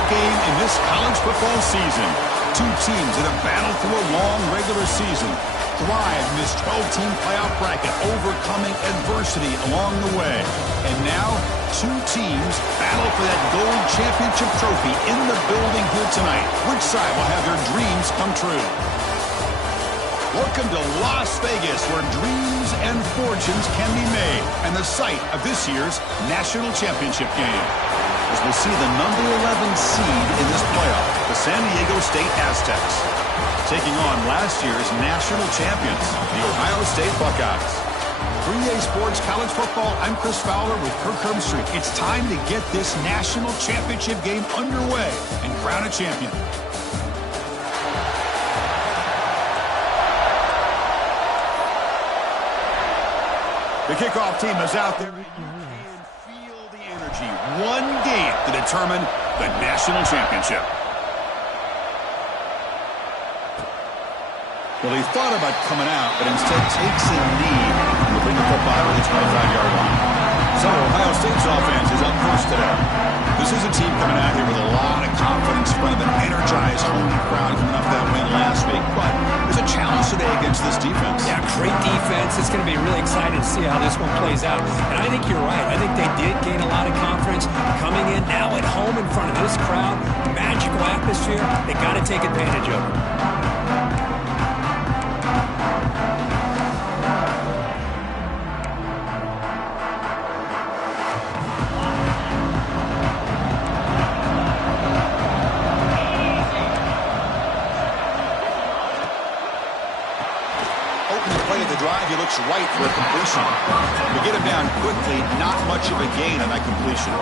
championship game in this college football season. Two teams that have battled through a long regular season, thrive in this 12-team playoff bracket, overcoming adversity along the way. And now, two teams battle for that gold championship trophy in the building here tonight. Which side will have their dreams come true? Welcome to Las Vegas, where dreams and fortunes can be made, and the site of this year's national championship game. As we'll see the number 11 seed in this playoff, the San Diego State Aztecs, taking on last year's national champions, the Ohio State Buckeyes. 3A Sports College Football, I'm Chris Fowler with Kirk Herbstreit. It's time to get this national championship game underway and crown a champion. The kickoff team is out there. One game to determine the national championship. Well, he thought about coming out, but instead takes a knee and will bring the football to the 25-yard line. So, Ohio State's offense is up first today. This is a team coming out here with a lot of confidence in front of an energized home crowd coming off that win last week. But there's a challenge today against this defense. Yeah, great defense. It's going to be really exciting to see how this one plays out. And I think you're right. I think they did gain a lot of confidence coming in now at home in front of this crowd. Magical atmosphere. They got to take advantage of it. He looks right for a completion. To get him down quickly, not much of a gain on that completion.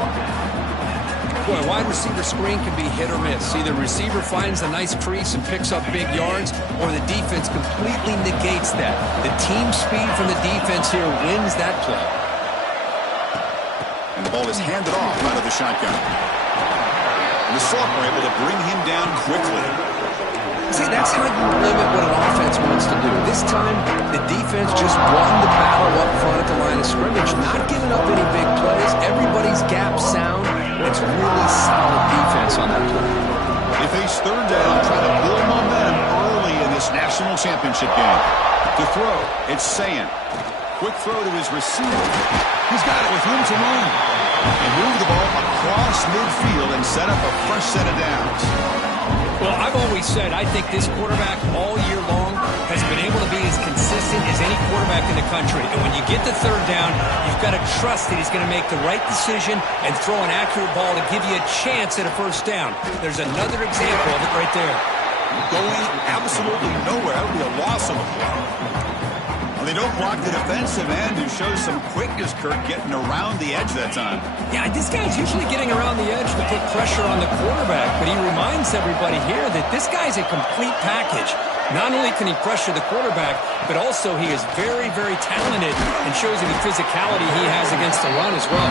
Boy, wide receiver screen can be hit or miss. Either receiver finds a nice crease and picks up big yards, or the defense completely negates that. The team speed from the defense here wins that play. And the ball is handed off out of the shotgun. And the Salk were able to bring him down quickly. See, that's how you limit what an offense wants to do. This time, the defense just won the battle up front at the line of scrimmage, not giving up any big plays. Everybody's gap sound. It's really solid defense on that play. They face third down, trying to build momentum early in this national championship game. To throw, it's Sayan. Quick throw to his receiver. He's got it with room to run. And move the ball across midfield and set up a fresh set of downs. Well, I've always said I think this quarterback all year long has been able to be as consistent as any quarterback in the country. And when you get the third down, you've got to trust that he's going to make the right decision and throw an accurate ball to give you a chance at a first down. There's another example of it right there. Going absolutely nowhere. That would be a loss of a play. Well, they don't block the defensive end, who shows some quickness, Kirk, getting around the edge that time. Yeah, this guy's usually getting around the edge to put pressure on the quarterback, but he reminds everybody here that this guy's a complete package. Not only can he pressure the quarterback, but also he is very, very talented and shows you the physicality he has against the run as well.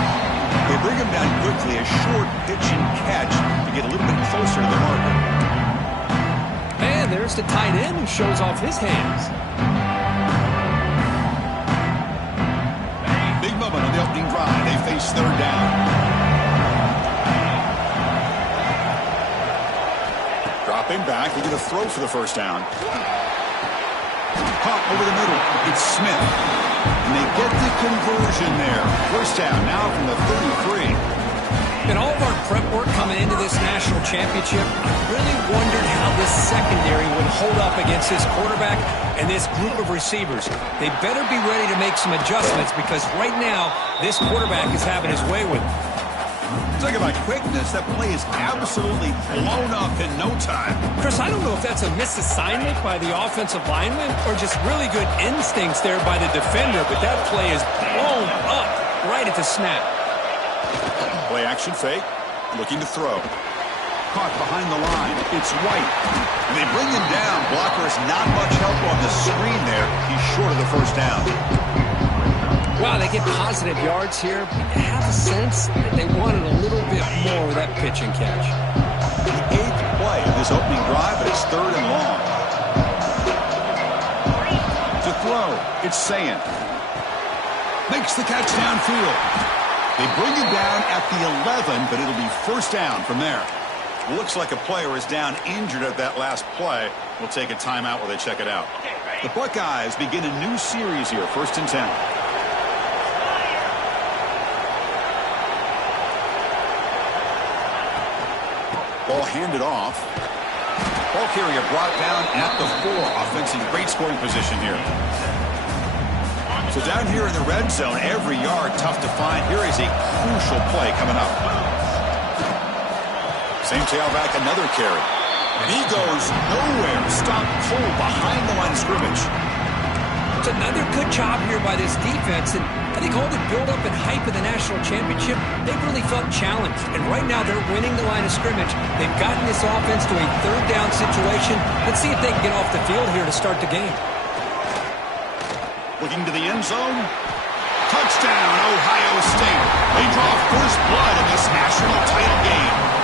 They bring him down quickly, a short pitch and catch to get a little bit closer to the marker. And there's the tight end who shows off his hands. Big moment on the opening drive. They face third down. Dropping back. They get a throw for the first down. Pop over the middle. It's Smith. And they get the conversion there. First down now from the 33. In all of our prep work coming into this national championship, I really wondered how this secondary would hold up against this quarterback and this group of receivers. They better be ready to make some adjustments, because right now, this quarterback is having his way with it. Talk about quickness. That play is absolutely blown up in no time. Chris, I don't know if that's a misassignment by the offensive lineman or just really good instincts there by the defender, but that play is blown up right at the snap. Play action fake, looking to throw. Caught behind the line. It's White. And they bring him down. Blockers not much help on the screen there. He's short of the first down. Wow, they get positive yards here. But you have a sense that they wanted a little bit more with that pitch and catch. The 8th play of this opening drive, but it's third and long. To throw, it's Sayan. Makes the catch downfield. They bring him down at the 11, but it'll be first down from there. Looks like a player is down injured at that last play. We'll take a timeout while they check it out. The Buckeyes begin a new series here, 1st and 10. Ball handed off. Ball carrier brought down at the 4. Offensive great scoring position here. So down here in the red zone, every yard tough to find. Here is a crucial play coming up. Same tailback, another carry. And he goes nowhere. Stop cold behind the line of scrimmage. It's another good job here by this defense. And I think all the build-up and hype of the national championship, they've really felt challenged. And right now they're winning the line of scrimmage. They've gotten this offense to a 3rd down situation. Let's see if they can get off the field here to start the game. Looking to the end zone. Touchdown, Ohio State. They draw first blood in this national title game.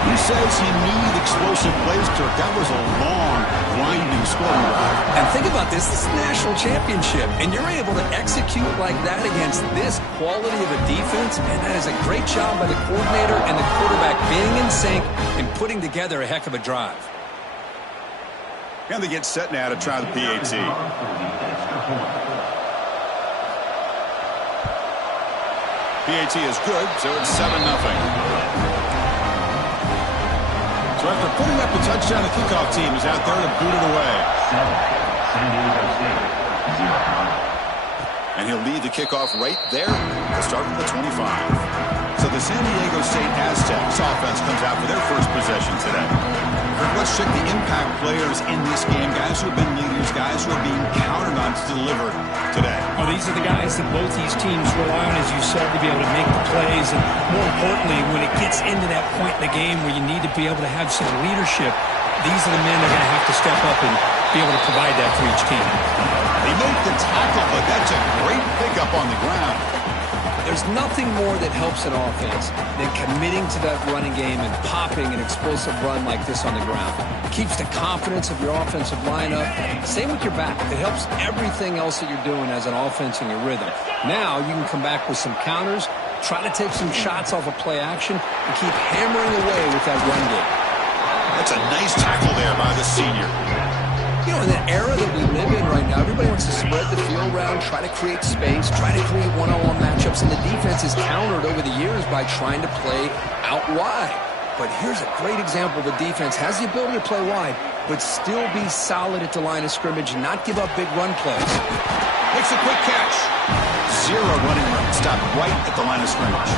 He says he needs explosive plays, Kirk. That was a long, winding scoring drive. And think about this. This is a national championship, and you're able to execute like that against this quality of a defense, and that is a great job by the coordinator and the quarterback being in sync and putting together a heck of a drive. And they get set now to try the PAT. PAT is good, so it's 7-0. So after putting up a touchdown, the kickoff team is out there to boot it away. And he'll lead the kickoff right there to start from the 25. So the San Diego State Aztecs offense comes out for their first possession today. Let's check the impact players in this game. Guys who have been leaders, guys who are being counted on to deliver today. Well, these are the guys that both these teams rely on, as you said, to be able to make the plays. And more importantly, when it gets into that point in the game where you need to be able to have some leadership, these are the men that are going to have to step up and be able to provide that for each team. They make the tackle, but that's a great pickup on the ground. There's nothing more that helps an offense than committing to that running game and popping an explosive run like this on the ground. It keeps the confidence of your offensive lineup. Same with your back. It helps everything else that you're doing as an offense in your rhythm. Now you can come back with some counters, try to take some shots off of play action, and keep hammering away with that run game. That's a nice tackle there by the senior. You know, in the era that we live in right now, everybody wants to spread the field around, try to create space, try to create one-on-one matchups, and the defense is countered over the years by trying to play out wide. But here's a great example. The defense has the ability to play wide, but still be solid at the line of scrimmage and not give up big run plays. Makes a quick catch. 0 running room. Stopped right at the line of scrimmage.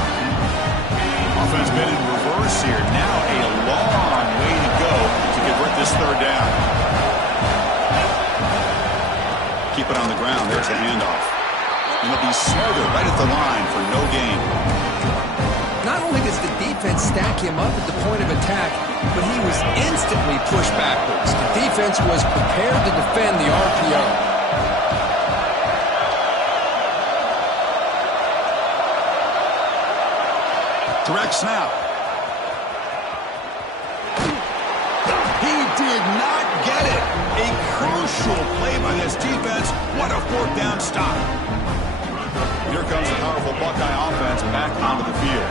Offense been in reverse here. Now a long way to go to convert this 3rd down. Keep it on the ground. There's the handoff. And it'll be smothered right at the line for no gain. Not only does the defense stack him up at the point of attack, but he was instantly pushed backwards. The defense was prepared to defend the RPO. Direct snap. He did not get it. A crucial play by this defense. What a 4th down stop. Here comes the powerful Buckeye offense back onto the field.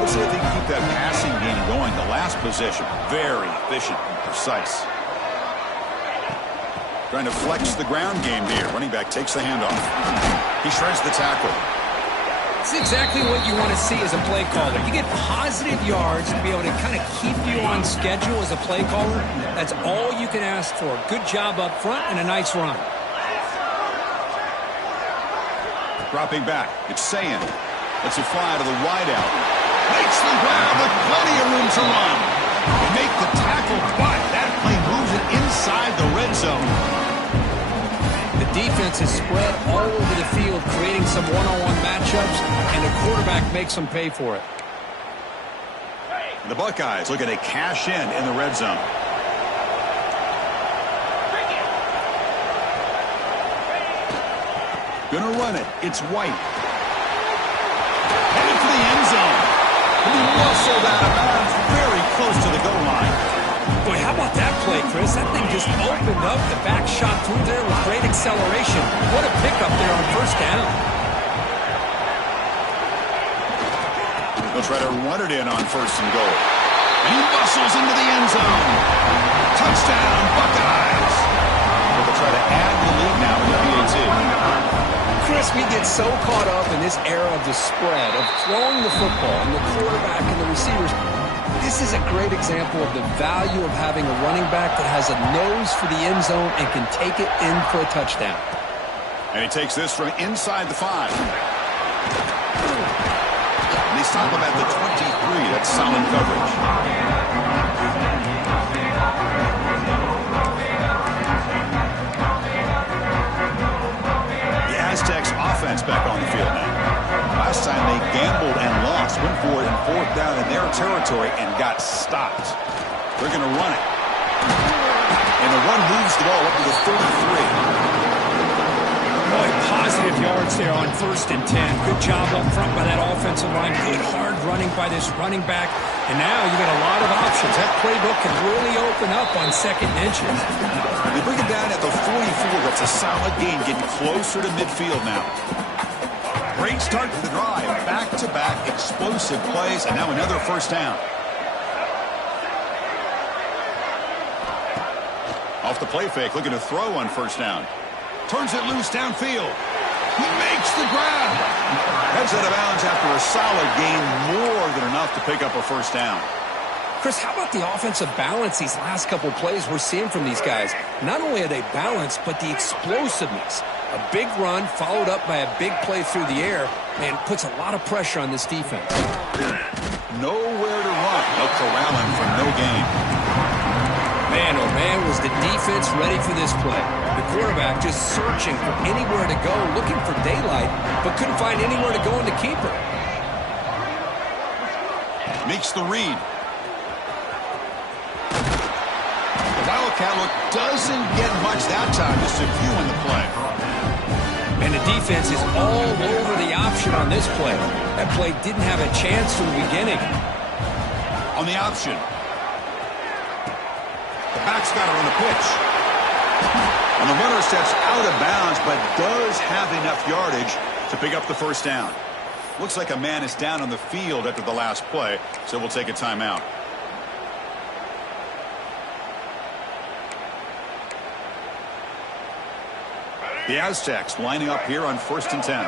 Let's see if they can keep that passing game going. The last possession, very efficient and precise. Trying to flex the ground game here. Running back takes the handoff. He shreds the tackle. It's exactly what you want to see as a play caller. You get positive yards to be able to kind of keep you on schedule as a play caller. That's all you can ask for. Good job up front and a nice run. Dropping back. It's Sayin. Lets it fly to the wideout. Makes the grab with plenty of room to run. They make the tackle, but that play moves it inside the red zone. The defense is spread all over the field, creating some one-on-one matchups, and the quarterback makes them pay for it. The Buckeyes looking to cash in the red zone. Gonna run it. It's White. Headed for the end zone. He muscled out of bounds very close to the goal line. Boy, how about that play, Chris? That thing just opened up. The back shot through there with great acceleration. What a pickup there on 1st down. They'll try to run it in on 1st and goal. And He bustles into the end zone. Touchdown, Buckeyes. They'll try to add the lead now in the PAT. Chris, we get so caught up in this era of the spread, of throwing the football and the quarterback and the receivers. This is a great example of the value of having a running back that has a nose for the end zone and can take it in for a touchdown. And he takes this from inside the 5. And they stop him at the 23. That's solid coverage. The Aztecs offense back on the field now. Last time they gambled and lost, went for it in 4th down in their territory and got stopped. They're going to run it. And the run moves the ball up to the 33. Boy, positive yards there on 1st and 10. Good job up front by that offensive line. Good hard running by this running back. And now you got a lot of options. That playbook can really open up on 2nd and inches. They bring it down at the 44. That's a solid gain, getting closer to midfield now. Great start to the drive. Back-to-back explosive plays, and now another 1st down. Off the play fake, looking to throw on 1st down. Turns it loose downfield. He makes the grab. Heads out of bounds after a solid gain, more than enough to pick up a 1st down. Chris, how about the offensive balance these last couple plays we're seeing from these guys? Not only are they balanced, but the explosiveness. A big run followed up by a big play through the air, and puts a lot of pressure on this defense. Nowhere to run. They'll corral him for no gain. Man, oh man, was the defense ready for this play. The quarterback just searching for anywhere to go, looking for daylight, but couldn't find anywhere to go in the keeper. Makes the read. The Wildcat look doesn't get much that time, just a few in the play. And the defense is all over the option on this play. That play didn't have a chance from the beginning. On the option. The back's got her on the pitch. And the runner steps out of bounds, but does have enough yardage to pick up the 1st down. Looks like a man is down on the field after the last play, so we'll take a timeout. The Aztecs lining up here on 1st and 10.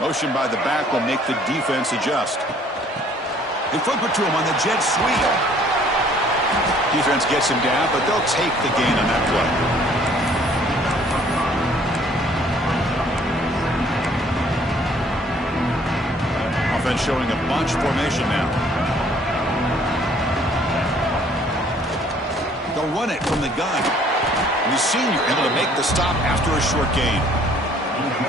Motion by the back will make the defense adjust. They flip it to him on the jet sweep. Defense gets him down, but they'll take the gain on that play. Offense showing a bunch formation now. They'll run it from the gun. And the senior able to make the stop after a short gain.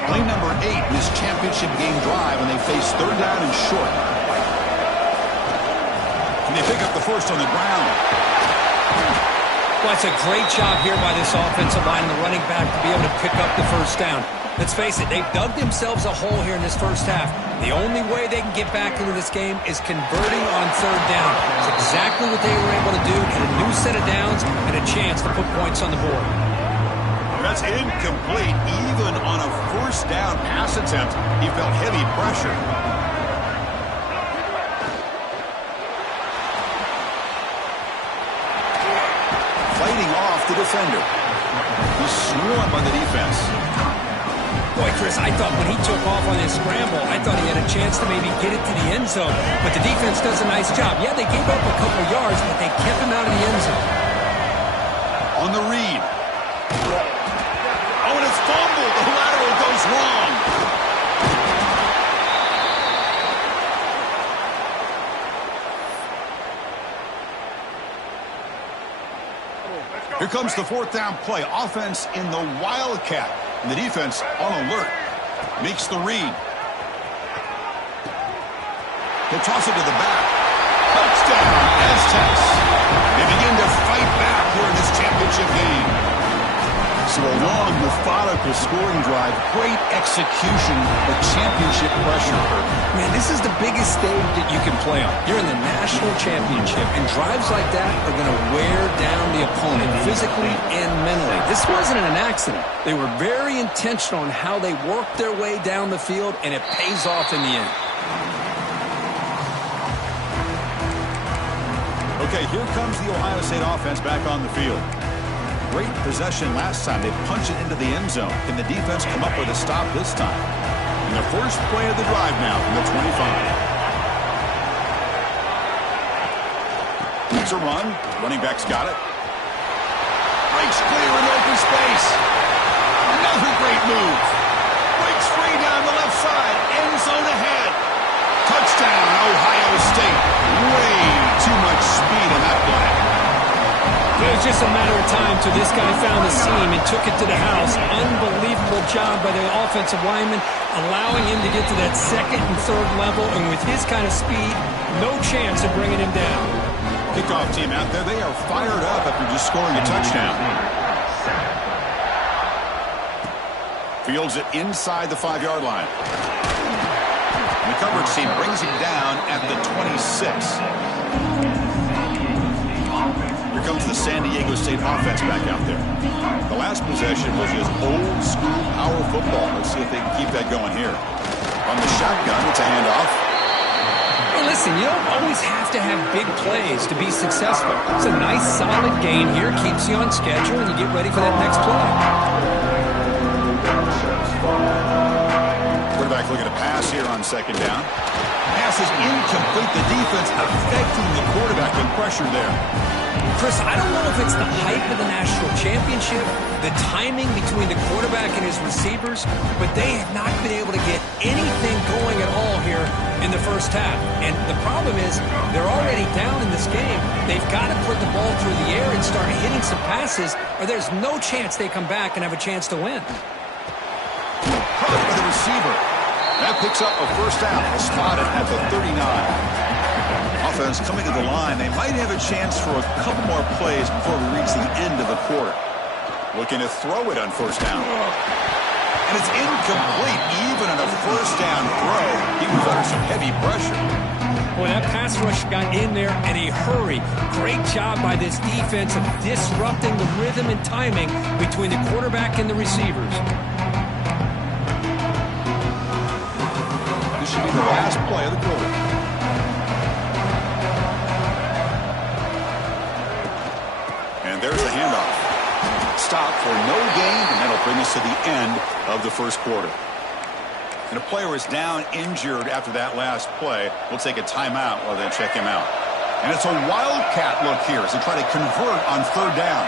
Play number 8 in this championship game drive, and they face 3rd down and short. And they pick up the 1st on the ground. Well, it's a great job here by this offensive line and the running back to be able to pick up the 1st down. Let's face it, they've dug themselves a hole here in this 1st half. The only way they can get back into this game is converting on 3rd down. It's exactly what they were able to do, get a new set of downs and a chance to put points on the board. That's incomplete. Even on a 1st down pass attempt, he felt heavy pressure. Fighting off the defender. He's swarmed by the defense. Boy, Chris, I thought when he took off on his scramble, I thought he had a chance to maybe get it to the end zone. But the defense does a nice job. Yeah, they gave up a couple yards, but they kept him out of the end zone. On the read. Oh, and it's fumbled. The lateral goes wrong. Here comes the 4th down play. Offense in the Wildcat. And the defense on alert. Makes the read. He'll toss it to the back. Touchdown, Aztecs. They begin to fight back here in this championship game. So a long, methodical scoring drive. Great execution, but championship pressure. Man, this is the biggest stage that you can play on. You're in the national championship, and drives like that are going to wear down the opponent physically and mentally. This wasn't an accident. They were very intentional on how they worked their way down the field, and it pays off in the end. Okay, here comes the Ohio State offense back on the field. Great possession last time. They punch it into the end zone. Can the defense come up with a stop this time? And the first play of the drive now from the 25. It's a run. Running back's got it. Breaks clear in open space. Another great move. Breaks free down the left side. End zone ahead. Touchdown, Ohio State. Way too much speed on that play. It was just a matter of time till this guy found the seam and took it to the house. Unbelievable job by the offensive lineman, allowing him to get to that second and third level. And with his kind of speed, no chance of bringing him down. Kickoff team out there, they are fired up after just scoring a touchdown. Fields it inside the 5-yard line. And the coverage team brings him down at the 26. Here comes the San Diego State offense back out there. The last possession was just old-school power football. Let's see if they can keep that going here. On the shotgun, it's a handoff. Hey, listen, you don't always have to have big plays to be successful. It's a nice, solid gain here. Keeps you on schedule, and you get ready for that next play. Quarterback looking to pass here on second down. Pass is incomplete. The defense affecting the quarterback with pressure there. Chris, I don't know if it's the hype of the national championship, the timing between the quarterback and his receivers, but they have not been able to get anything going at all here in the first half. And the problem is they're already down in this game. They've got to put the ball through the air and start hitting some passes, or there's no chance they come back and have a chance to win. Caught by the receiver. That picks up a first down. Spotted at the 39. Offense coming to the line. They might have a chance for a couple more plays before we reach the end of the quarter. Looking to throw it on first down. And it's incomplete. Even on a first down throw, he was under some heavy pressure. Boy, that pass rush got in there in a hurry. Great job by this defense of disrupting the rhythm and timing between the quarterback and the receivers. This should be the last play of the quarter. And there's the handoff. Stop for no gain, and that'll bring us to the end of the first quarter. And a player is down injured after that last play. We'll take a timeout while they check him out. And it's a wildcat look here as they try to convert on third down.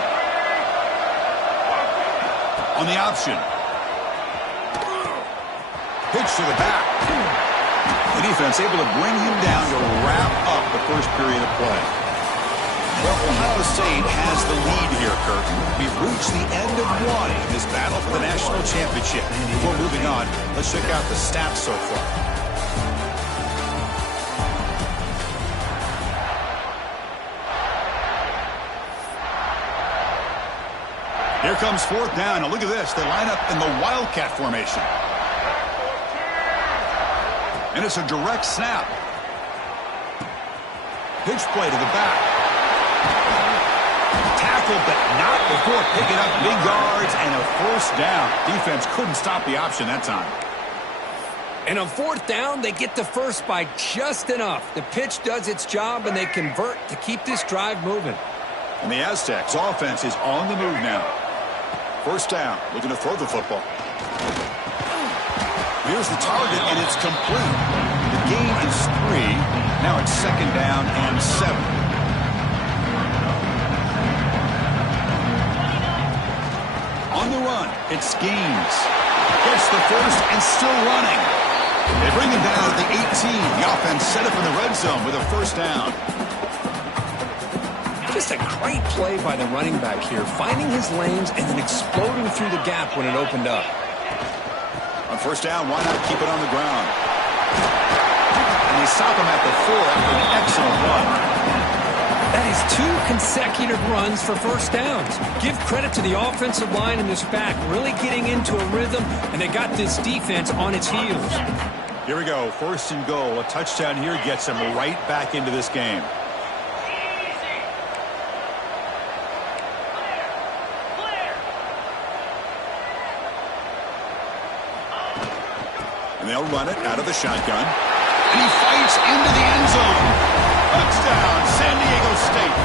On the option. Pitch to the back. The defense able to bring him down to wrap up the first period of play. Well, Ohio State has the lead here, Kirk. We've reached the end of one in this battle for the national championship. Before moving on, let's check out the stats so far. Here comes fourth down. Now look at this. They line up in the wildcat formation. And it's a direct snap. Pitch play to the back. Tackled, but not before picking up big yards and a first down. Defense couldn't stop the option that time. And on fourth down, they get the first by just enough. The pitch does its job, and they convert to keep this drive moving. And the Aztecs offense is on the move now. First down, looking to throw the football. Here's the target, and it's complete. The gain is 3. Now it's second down and 7. On the run, it's Gaines. Gets the first and still running. They bring him down at the 18. The offense set up in the red zone with a first down. Just a great play by the running back here, finding his lanes and then exploding through the gap when it opened up. On first down, why not keep it on the ground? And they stop him at the 4 after an excellent run. That is 2 consecutive runs for first downs. Give credit to the offensive line and this back, really getting into a rhythm, and they got this defense on its heels. Here we go, first and goal. A touchdown here gets them right back into this game. And they'll run it out of the shotgun. And he fights into the end zone. Touchdown, San Diego State.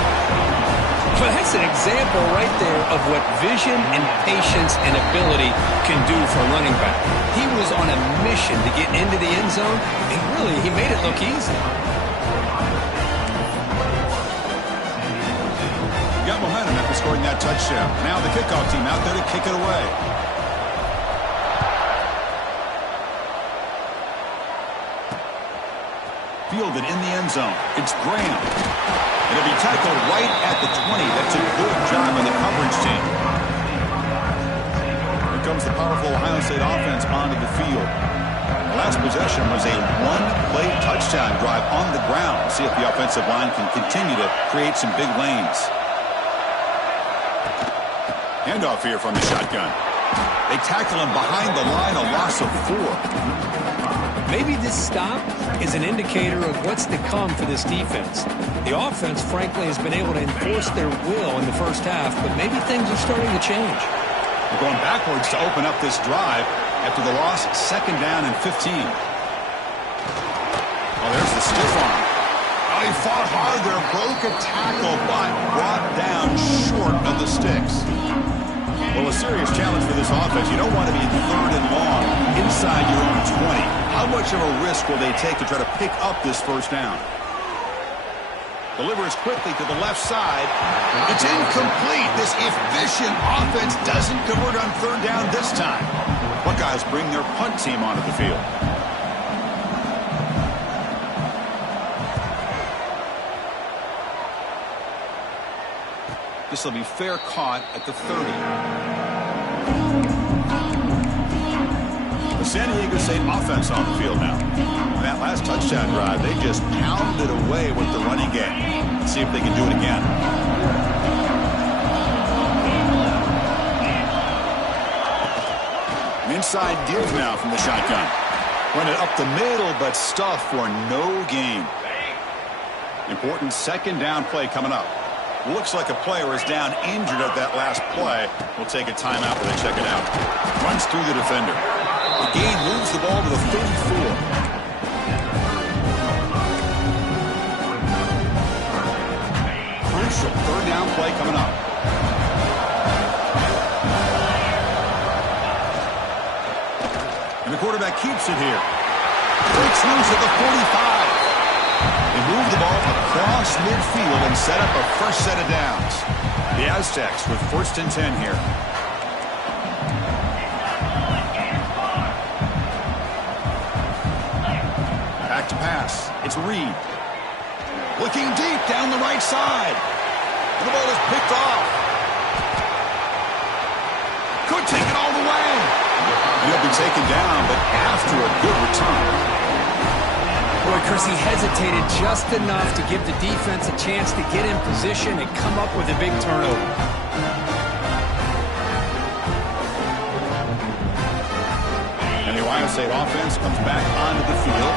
example right there of what vision and patience and ability can do for a running back. He was on a mission to get into the end zone, and really, he made it look easy. Got momentum after scoring that touchdown. Now the kickoff team out there to kick it away. Fielded in the end zone. It's Graham. It'll be tackled right at the 20. That's a good job of the coverage team. Here comes the powerful Ohio State offense onto the field. The last possession was a one-play touchdown drive on the ground. See if the offensive line can continue to create some big lanes. Handoff here from the shotgun. They tackle him behind the line, a loss of 4. Maybe this stop is an indicator of what's to come for this defense. The offense, frankly, has been able to enforce their will in the first half, but maybe things are starting to change. They're going backwards to open up this drive after the loss, 2nd down and 15. Oh, there's the stiff arm. Oh, he fought hard there, broke a tackle, but brought down short of the sticks. Well, a serious challenge for this offense. You don't want to be 3rd and long inside your own 20. How much of a risk will they take to try to pick up this first down? Delivers quickly to the left side. It's incomplete. This efficient offense doesn't convert on 3rd down this time. Buckeyes bring their punt team onto the field. This will be fair caught at the 30. The San Diego State offense on the field now. On that last touchdown drive, they just pounded away with the running game. Let's see if they can do it again. An inside give now from the shotgun. Run it up the middle, but stuffed for no gain. Important 2nd down play coming up. Looks like a player is down injured at that last play. We'll take a timeout while they check it out. Runs through the defender. The gain moves the ball to the 34. Crucial 3rd down play coming up. And the quarterback keeps it here. Breaks loose at the 45. They move the ball across midfield and set up a fresh set of downs. The Aztecs with 1st and 10 here. Back to pass. It's Reed. Looking deep down the right side. And the ball is picked off. Could take it all the way. And he'll be taken down, but after a good return. Boy, Chris, he hesitated just enough to give the defense a chance to get in position and come up with a big turnover. And the Ohio State offense comes back onto the field.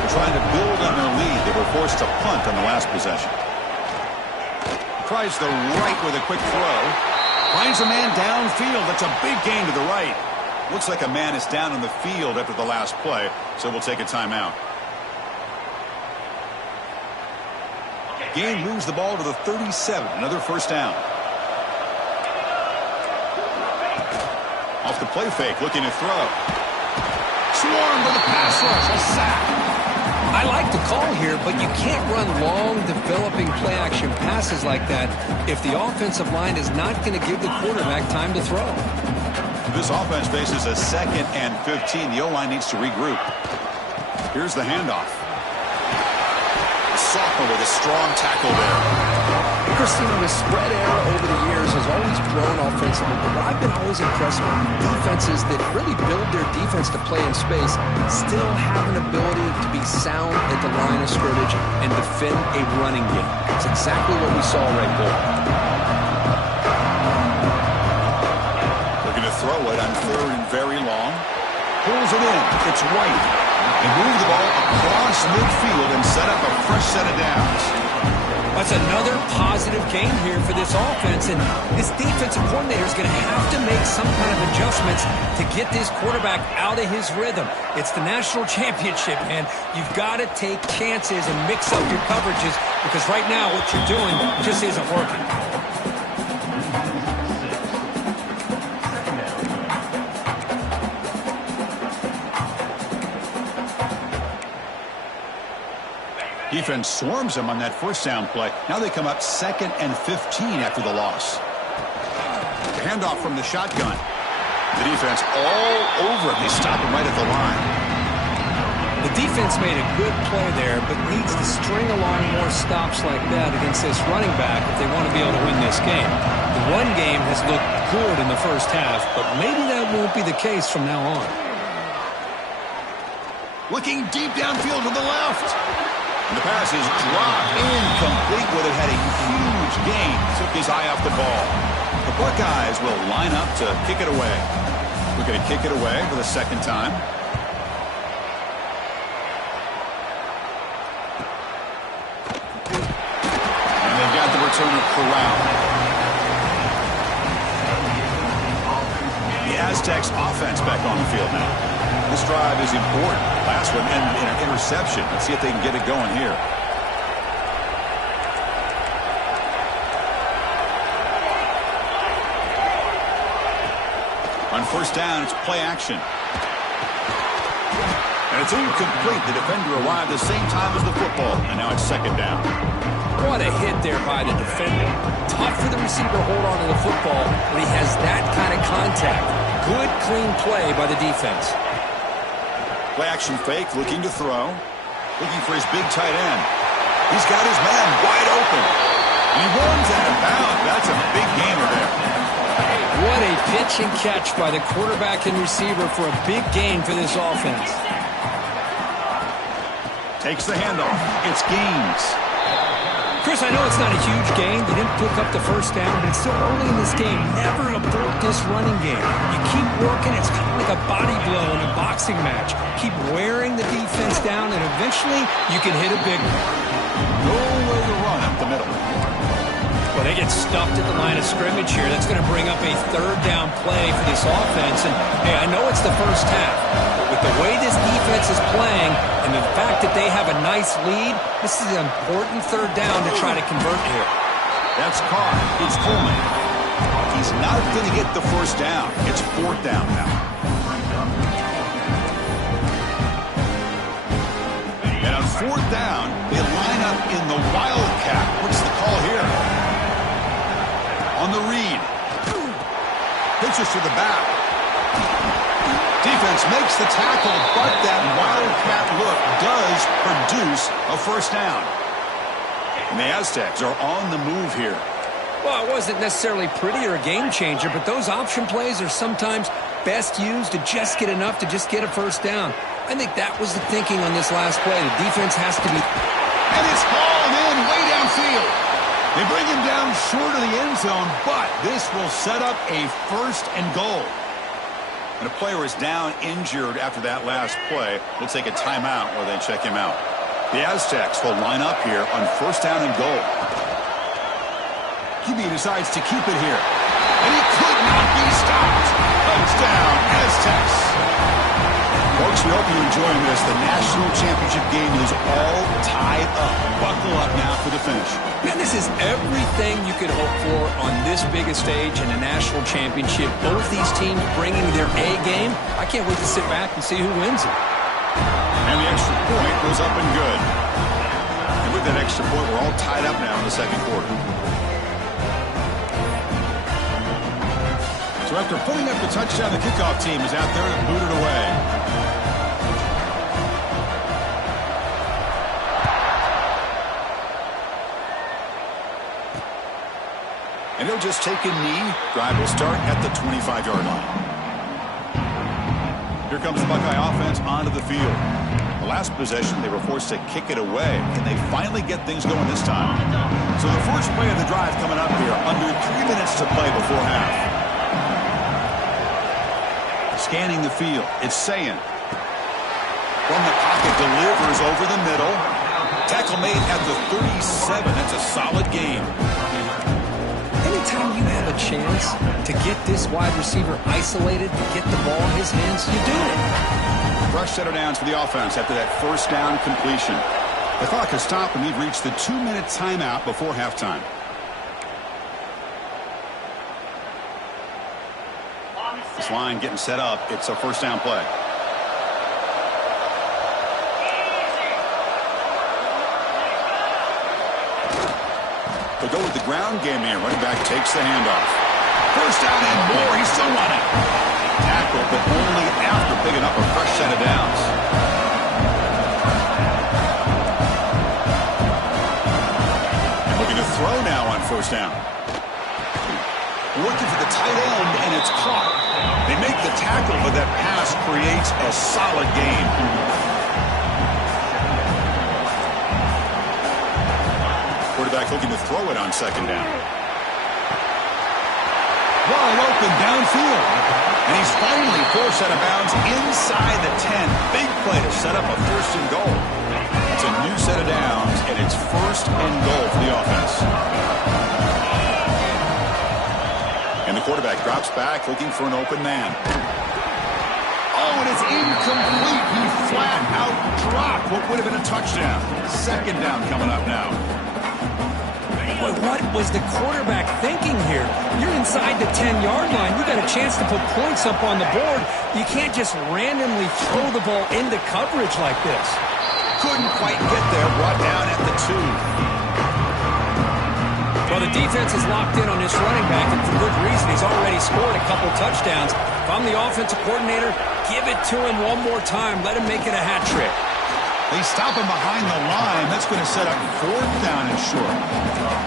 They're trying to build on their lead. They were forced to punt on the last possession. Tries the right with a quick throw. Finds a man downfield. That's a big gain to the right. Looks like a man is down on the field after the last play, so we'll take a timeout. Gain moves the ball to the 37. Another 1st down. Off the play fake, looking to throw. Swarmed with a pass rush, a sack. I like the call here, but you can't run long, developing play-action passes like that if the offensive line is not going to give the quarterback time to throw. This offense faces a 2nd and 15. The O-line needs to regroup. Here's the handoff. Sophomore with a strong tackle there. Christina, the spread era over the years has always grown offensively, but what I've been always impressed with defenses that really build their defense to play in space still have an ability to be sound at the line of scrimmage and defend a running game. It's exactly what we saw right there. Looking to throw it on 3rd and very long. Pulls it in. It's White. They move the ball across midfield and set up a fresh set of downs. That's another positive gain here for this offense, and this defensive coordinator is going to have to make some kind of adjustments to get this quarterback out of his rhythm. It's the national championship, man. You've got to take chances and mix up your coverages because right now what you're doing just isn't working. Defense swarms them on that first down play. Now they come up 2nd and 15 after the loss. The handoff from the shotgun. The defense all over him. They stop him right at the line. The defense made a good play there, but needs to string along more stops like that against this running back if they want to be able to win this game. The run game has looked good in the first half, but maybe that won't be the case from now on. Looking deep downfield to the left. And the pass is dropped incomplete. Would have had a huge gain. Took his eye off the ball. The Buckeyes will line up to kick it away. We're going to kick it away for the second time. And they've got the returner corralled. The Aztecs offense back on the field now. This drive is important. Last one ended in an interception. Let's see if they can get it going here. On first down, it's play action. And it's incomplete. The defender arrived the same time as the football. And now it's second down. What a hit there by the defender. Tough for the receiver to hold on to the football when he has that kind of contact. Good, clean play by the defense. Play action fake, looking to throw. Looking for his big tight end. He's got his man wide open. And he runs out of bounds. That's a big gainer there. What a pitch and catch by the quarterback and receiver for a big gain for this offense. Takes the handoff. It's Gaines. Chris, I know it's not a huge gain. They didn't pick up the first down, but it's still early in this game. Never abort this running game. You keep working. It's kind of like a body blow in a boxing match. Keep wearing the defense down, and eventually you can hit a big one. Nowhere to run up the middle. Well, they get stuffed at the line of scrimmage here. That's going to bring up a third down play for this offense. And, hey, I know it's the first half, but with the way this defense is playing and the fact that they have a nice lead, this is an important third down to try to convert here. That's caught. It's Coleman. He's not going to get the first down. It's fourth down now. And on fourth down, they line up in the wildcat. What's the call here? On the read. Pitches to the back. Defense makes the tackle, but that wildcat look does produce a first down. And the Aztecs are on the move here. Well, it wasn't necessarily pretty or a game changer, but those option plays are sometimes best used to just get enough to just get a first down. I think that was the thinking on this last play. The defense has to be... And it's hauled in way downfield. They bring him down short of the end zone, but this will set up a first and goal. And a player is down injured after that last play. We'll take a timeout where they check him out. The Aztecs will line up here on first down and goal. QB decides to keep it here. And he could not be stopped. Touchdown, Aztecs. Folks, we hope you're enjoying this. The national championship game is all tied up. Buckle up now for the finish. Man, this is everything you could hope for on this biggest stage in a national championship. Both these teams bringing their A game. I can't wait to sit back and see who wins it. And the extra point goes up and good. And with that extra point, we're all tied up now in the second quarter. So after putting up the touchdown, the kickoff team is out there to boot it away. And he'll just take a knee. Drive will start at the 25-yard line. Here comes the Buckeye offense onto the field. The last possession, they were forced to kick it away. Can they finally get things going this time? So the first play of the drive coming up here. Under 3 minutes to play before half. Scanning the field. It's Sayan. From the pocket, delivers over the middle. Tackle made at the 37. That's a solid gain. Anytime you have a chance to get this wide receiver isolated, to get the ball in his hands, you do it. Fresh set of downs for the offense after that first down completion. The clock has stopped and we've reached the 2-minute timeout before halftime. This line getting set up. It's a first down play. They'll go with the ground game here. Running back takes the handoff. First down and more. He's still running. Tackle, but only after picking up a fresh set of downs. And looking to throw now on first down. Looking for the tight end, and it's caught. They make the tackle, but that pass creates a solid gain. Quarterback looking to throw it on second down. Wide open downfield. And he's finally forced out of bounds inside the 10. Big play to set up a first and goal. It's a new set of downs, and it's first and goal for the offense. And the quarterback drops back looking for an open man. Oh, and it's incomplete. He flat out dropped what would have been a touchdown. Second down coming up now. Boy, what was the quarterback thinking here? You're inside the 10-yard line. You got a chance to put points up on the board. You can't just randomly throw the ball into coverage like this. Couldn't quite get there. Brought down at the 2. Well, the defense is locked in on this running back, and for good reason. He's already scored a couple touchdowns. If I'm the offensive coordinator, give it to him one more time. Let him make it a hat trick. They stop him behind the line. That's going to set up fourth down and short.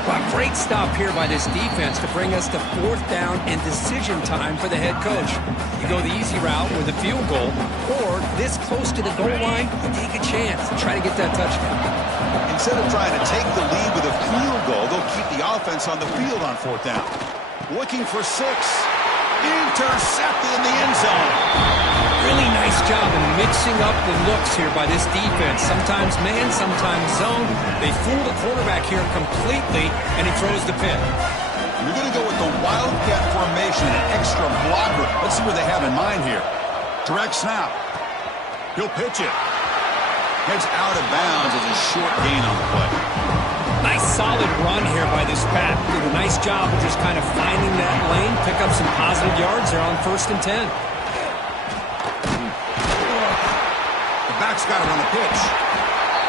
Well, a great stop here by this defense to bring us to fourth down and decision time for the head coach. You go the easy route with a field goal, or this close to the goal line, you take a chance and try to get that touchdown. Instead of trying to take the lead with a field goal, they'll keep the offense on the field on fourth down. Looking for 6. Intercepted in the end zone. Really nice job in mixing up the looks here by this defense. Sometimes man, sometimes zone. They fool the quarterback here completely, and he throws the pick. You're going to go with the wildcat formation, an extra blocker. Let's see what they have in mind here. Direct snap. He'll pitch it. Heads out of bounds as a short gain on the play. Nice solid run here by this back. Did a nice job of just kind of finding that lane, pick up some positive yards there on first and 10. The back's got it on the pitch.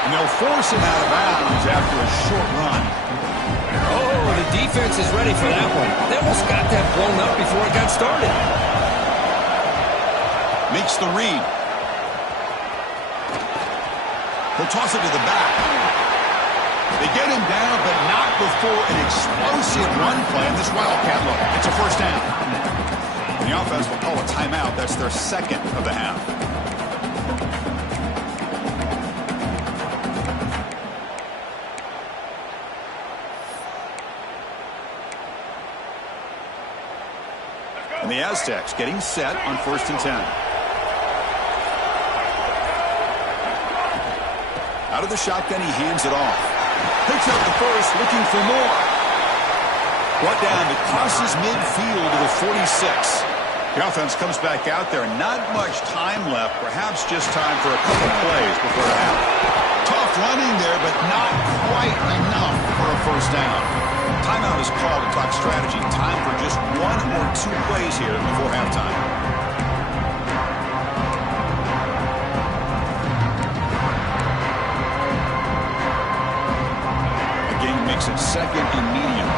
And they'll force him out of bounds after a short run. Oh, the defense is ready for that one. They almost got that blown up before it got started. Makes the read. He'll toss it to the back. They get him down, but not before an explosive run play in this wildcat look. It's a first down. And the offense will call a timeout. That's their second of the half. And the Aztecs getting set on first and 10. Out of the shotgun, he hands it off. Picks up the first, looking for more. Brought down, but crosses midfield to the 46. The offense comes back out there. Not much time left. Perhaps just time for a couple plays before the half. Tough running there, but not quite enough for a first down. Timeout is called to talk strategy. Time for just 1 or 2 plays here before halftime. Makes it second and medium.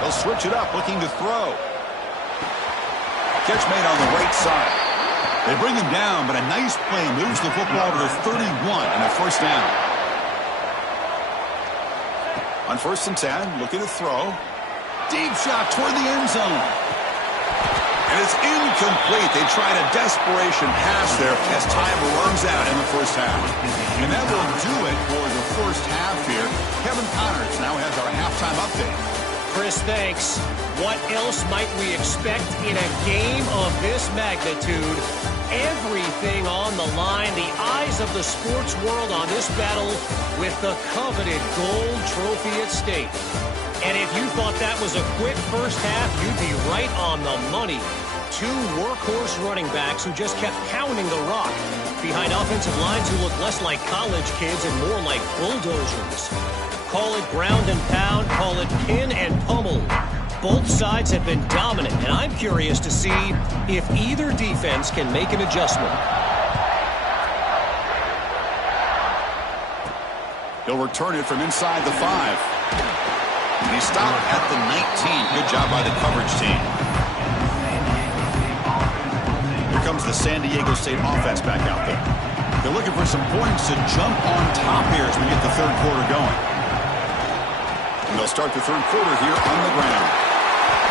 They'll switch it up, looking to throw. Catch made on the right side. They bring him down, but a nice play moves the football to the 31 and a first down. On first and 10, looking to throw. Deep shot toward the end zone. And it's incomplete. They tried a desperation pass there as time runs out in the first half. And that will do it for the first half here. Kevin Connors now has our halftime update. Chris, thanks. What else might we expect in a game of this magnitude? Everything on the line. The eyes of the sports world on this battle with the coveted gold trophy at stake. And if you thought that was a quick first half, you'd be right on the money. 2 workhorse running backs who just kept pounding the rock behind offensive lines who look less like college kids and more like bulldozers. Call it ground and pound, call it pin and pummel. Both sides have been dominant, and I'm curious to see if either defense can make an adjustment. He'll return it from inside the 5. And he stopped at the 19. Good job by the coverage team. Here comes the San Diego State offense back out there. They're looking for some points to jump on top here as we get the third quarter going. And they'll start the third quarter here on the ground.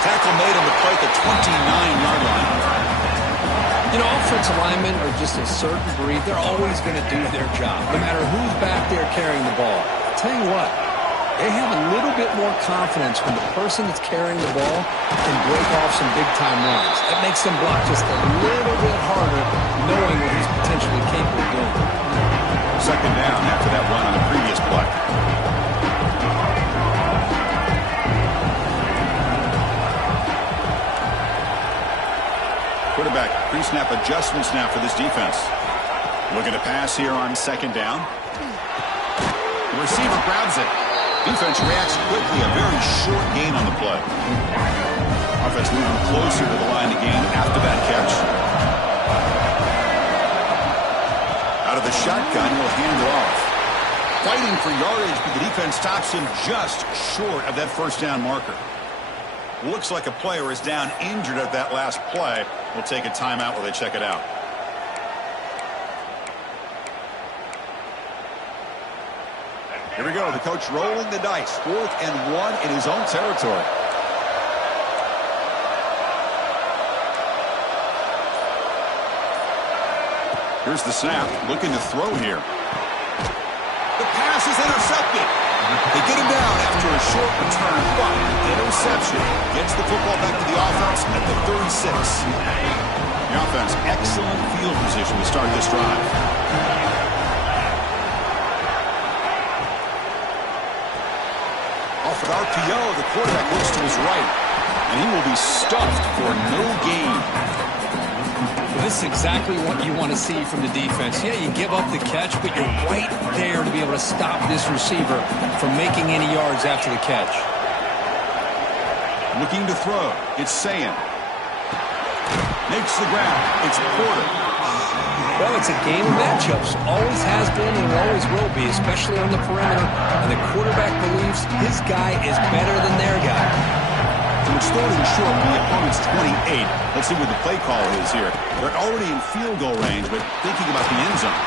Tackle made on the play at the 29-yard line. You know, offensive linemen are just a certain breed. They're always going to do their job, no matter who's back there carrying the ball. I'll tell you what, they have a little bit more confidence when the person that's carrying the ball can break off some big-time runs. That makes them block just a little bit harder, knowing what he's potentially capable of doing. Second down after that run on the previous play. Quarterback pre-snap adjustments now for this defense. Looking to pass here on second down. The receiver grabs it. Defense reacts quickly. A very short gain on the play. Offense moving closer to the line of gain after that catch. Out of the shotgun, he'll hand it off. Fighting for yardage, but the defense stops him just short of that first down marker. Looks like a player is down injured at that last play. We'll take a timeout while they check it out. Here we go. The coach rolling the dice. 4th and 1 in his own territory. Here's the snap. Looking to throw here. The pass is intercepted. They get him down after a short return, but interception gets the football back to the offense at the 36. The offense, excellent field position to start this drive. Off an RPO, the quarterback looks to his right, and he will be stuffed for no gain. This is exactly what you want to see from the defense. Yeah, you give up the catch, but you're right there to be able to stop this receiver from making any yards after the catch. Looking to throw. It's Sayan. Makes the grab. It's Porter. Well, it's a game of matchups. Always has been and always will be, especially on the perimeter. And the quarterback believes his guy is better than their guy. So it's third and short from the opponent's 28. Let's see what the play call is here. They're already in field goal range, but thinking about the end zone.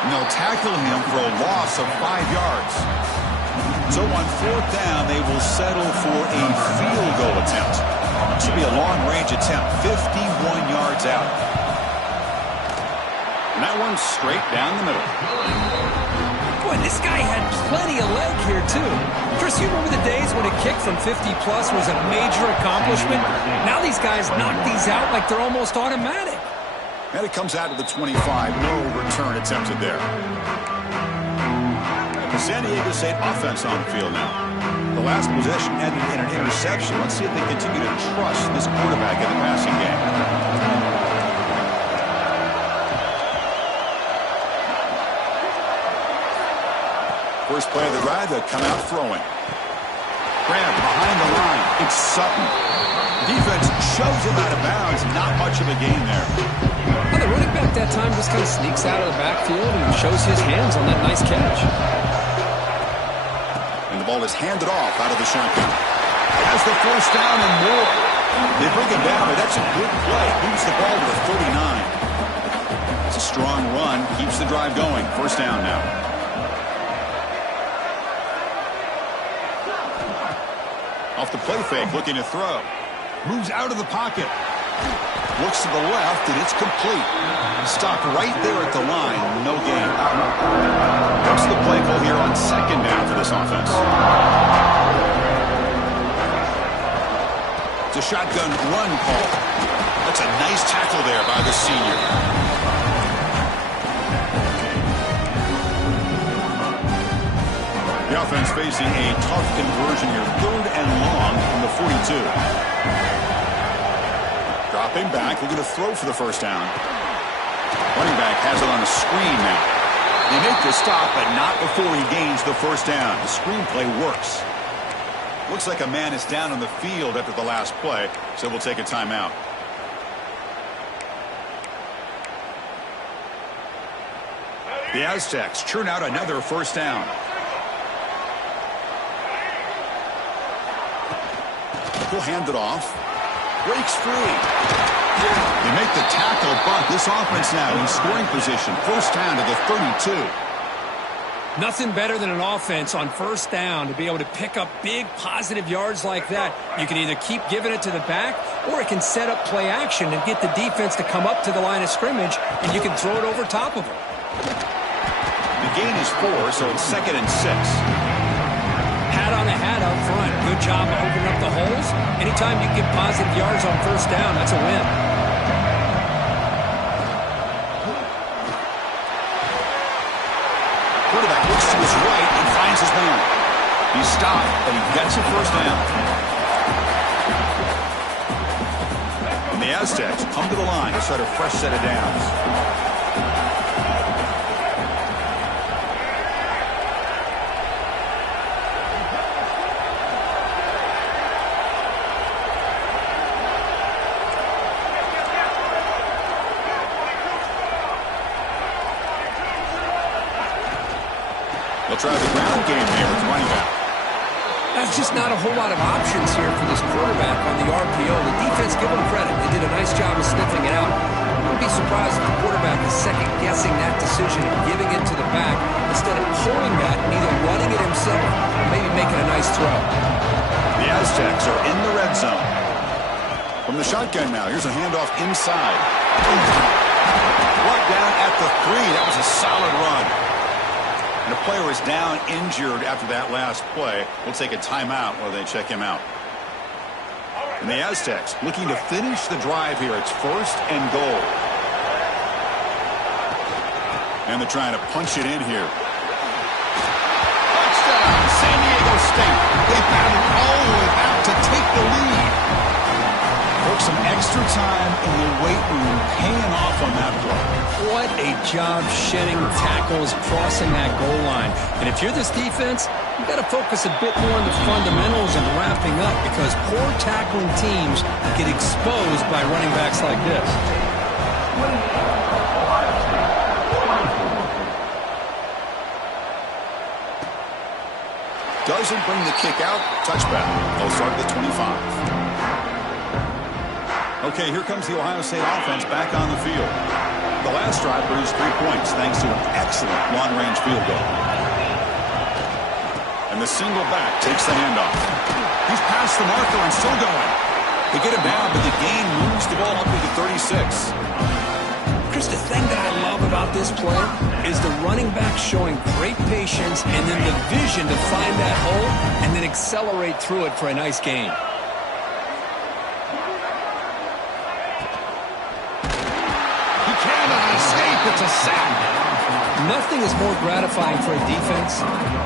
And they'll tackle him for a loss of 5 yards. So on 4th down, they will settle for a field goal attempt. This should be a long-range attempt, 51 yards out. And that one's straight down the middle. Boy, this guy had plenty of leg here, too. Chris, you remember the days when a kick from 50-plus was a major accomplishment? Now these guys knock these out like they're almost automatic. And it comes out to the 25. No return attempted there. The San Diego State offense on the field now. The last possession ended in an interception. Let's see if they continue to trust this quarterback in the passing game. First play of the drive, they'll come out throwing. Grab behind the line. It's Sutton. Defense shoves him out of bounds. Not much of a gain there. Well, the running back that time just kind of sneaks out of the backfield and shows his hands on that nice catch. And the ball is handed off out of the shotgun. Has the first down and more. They bring him down, but that's a good play. Moves the ball to the 39. It's a strong run. Keeps the drive going. First down now. Off the play fake, looking to throw. Moves out of the pocket. Looks to the left, and it's complete. Stopped right there at the line. No gain. What's the play call here on second down for this offense? It's a shotgun run call. That's a nice tackle there by the senior. The offense facing a tough conversion here. 3rd and long from the 42. Dropping back, looking to throw for the first down. Running back has it on the screen now. They make the stop, but not before he gains the first down. The screen play works. Looks like a man is down on the field after the last play, so we'll take a timeout. The Aztecs churn out another first down. He'll hand it off. Breaks free. They make the tackle, but this offense now in scoring position. First down to the 32. Nothing better than an offense on first down to be able to pick up big positive yards like that. You can either keep giving it to the back, or it can set up play action and get the defense to come up to the line of scrimmage, and you can throw it over top of them. The gain is 4, so it's 2nd and 6. Hat on a hat up front. Good job of opening up the holes. Anytime you get positive yards on first down, that's a win. Quarterback looks to his right and finds his man. He's stopped, but he gets a first down. And the Aztecs come to the line to start a fresh set of downs. They'll try the ground game here with running back. That's just not a whole lot of options here for this quarterback on the RPO. The defense, give them credit. They did a nice job of sniffing it out. I wouldn't be surprised if the quarterback is second-guessing that decision and giving it to the back instead of pulling that and either running it himself or maybe making a nice throw. The Aztecs are in the red zone. From the shotgun now, here's a handoff inside. Brought down at the 3. That was a solid run. And the player is down injured after that last play. We'll take a timeout while they check him out. And the Aztecs looking to finish the drive here. It's 1st and goal. And they're trying to punch it in here. Touchdown, San Diego State. They battled all the way back to take the lead. Took some extra time in the weight room, paying off on that play. What a job shedding tackles, crossing that goal line. And if you're this defense, you've got to focus a bit more on the fundamentals and wrapping up, because poor tackling teams get exposed by running backs like this. Doesn't bring the kick out. Touchback. They'll start at the 25. Okay, here comes the Ohio State offense back on the field. The last drive produced 3 points thanks to an excellent long-range field goal. And the single back takes the handoff. He's past the marker and still going. They get him down, but the gain moves the ball up to the 36. Chris, the thing that I love about this play is the running back showing great patience and then the vision to find that hole and then accelerate through it for a nice gain. It's a sack. Nothing is more gratifying for a defense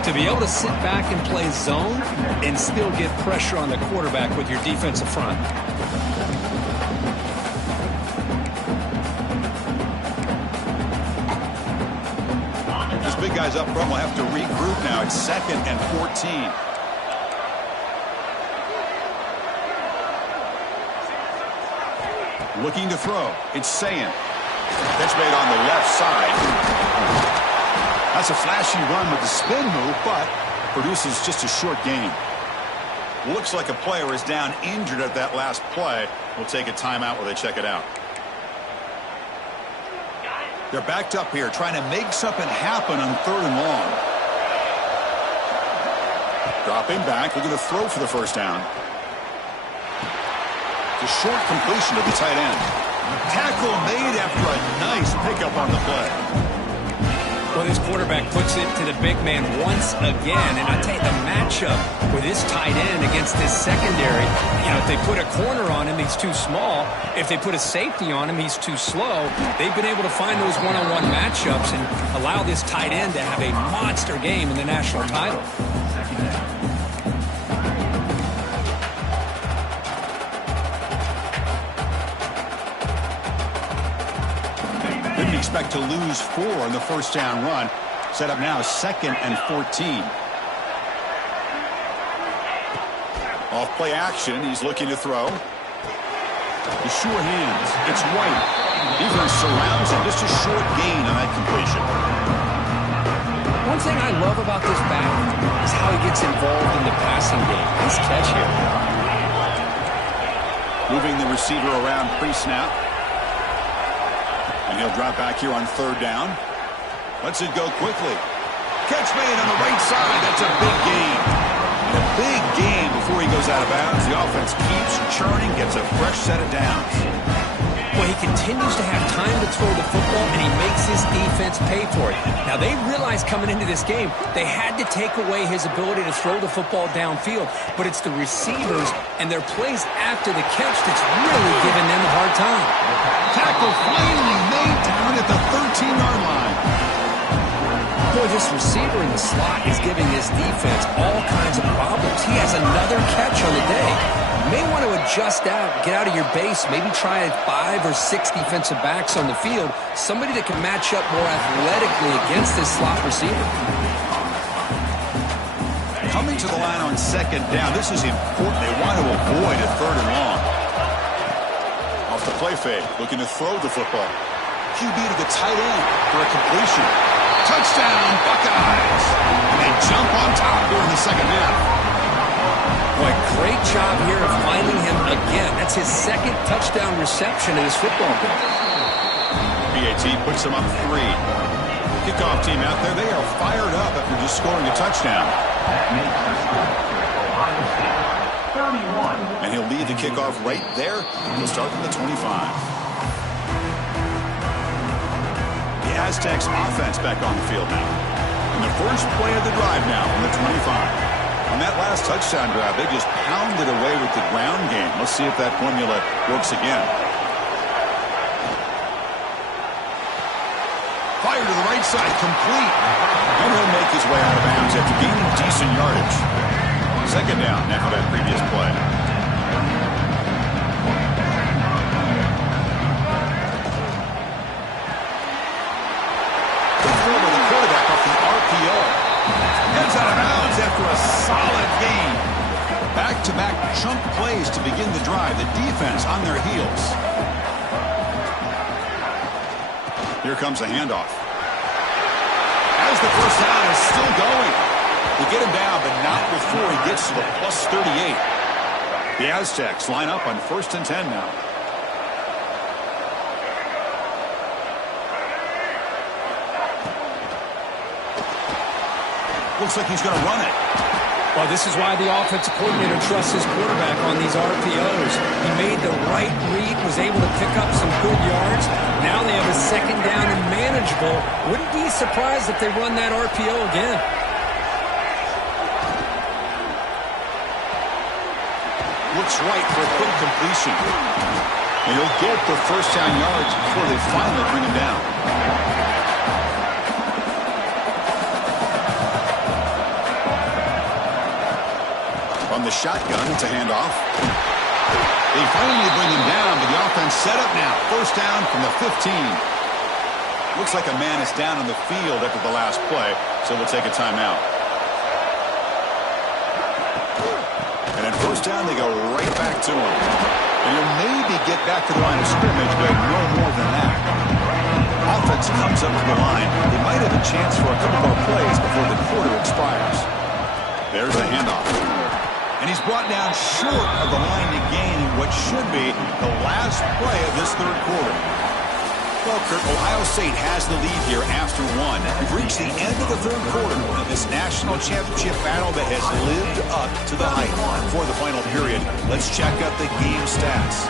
to be able to sit back and play zone and still get pressure on the quarterback with your defensive front. These big guys up front will have to regroup now. It's 2nd and 14. Looking to throw. It's Sayin. Pitch made on the left side. That's a flashy run with the spin move, but produces just a short gain. Looks like a player is down injured at that last play. We'll take a timeout while they check it out. They're backed up here trying to make something happen on 3rd and long. Dropping back, looking to throw for the first down. It's a short completion to the tight end. Tackle made after a nice pickup on the play. Well, this quarterback puts it to the big man once again. And I tell you, the matchup with this tight end against this secondary, you know, if they put a corner on him, he's too small. If they put a safety on him, he's too slow. They've been able to find those one-on-one matchups and allow this tight end to have a monster game in the national title. Didn't expect to lose 4 on the first down run. Set up now 2nd and 14. Off play action. He's looking to throw. The sure hands. It's White. Defense surrounds him. Just a short gain on that completion. One thing I love about this back is how he gets involved in the passing game. Nice catch here. Moving the receiver around pre-snap. And he'll drop back here on third down. Lets it go quickly. Catch made on the right side. That's a big gain. And a big gain before he goes out of bounds. The offense keeps churning, gets a fresh set of downs. Well, he continues to have time to throw the football, and he makes his defense pay for it. Now, they realized coming into this game they had to take away his ability to throw the football downfield, but it's the receivers and their plays after the catch that's really giving them a hard time. Tackle finally made down at the 13-yard line. Boy, this receiver in the slot is giving this defense all kinds of problems. He has another catch on the day. You may want to adjust out, get out of your base, maybe try 5 or 6 defensive backs on the field, somebody that can match up more athletically against this slot receiver. Coming to the line on second down, this is important. They want to avoid a third and long. Off the play fake, looking to throw the football. QB to the tight end for a completion. Touchdown, Buckeyes! And they jump on top here in the second half. Boy, great job here of finding him again. That's his second touchdown reception in this football game. BAT puts him up 3. Kickoff team out there, they are fired up after just scoring a touchdown. And he'll lead the kickoff right there. He'll start from the 25. The Aztecs offense back on the field now. And the first play of the drive now from the 25. On that last touchdown drive, they just pounded away with the ground game. Let's see if that formula works again. Fire to the right side, complete. And he'll make his way out of bounds after gaining decent yardage. Second down after that previous play. The quarterback off the RPO. Gets out of bounds after a solid gain. Back-to-back chunk plays to begin the drive. The defense on their heels. Here comes a handoff. As the first down is still going. They get him down, but not before he gets to the plus 38. The Aztecs line up on 1st and 10 now. Looks like he's going to run it. Well, this is why the offensive coordinator trusts his quarterback on these RPOs. He made the right read, was able to pick up some good yards. Now they have a second down and manageable. Wouldn't be surprised if they run that RPO again. Looks right for a quick completion. And he'll get the first down yards before they finally bring him down. On the shotgun, it's a handoff. They finally bring him down, but the offense set up now. First down from the 15. Looks like a man is down on the field after the last play, so we'll take a timeout. And at first down, they go right back to him. And he'll maybe get back to the line of scrimmage, but no more than that. Offense comes up to the line. They might have a chance for a couple more plays before the quarter expires. There's the handoff. And he's brought down short of the line to gain what should be the last play of this third quarter. Well, Kurt, Ohio State has the lead here after 1. We've reached the end of the third quarter of this national championship battle that has lived up to the hype. For the final period, let's check out the game stats.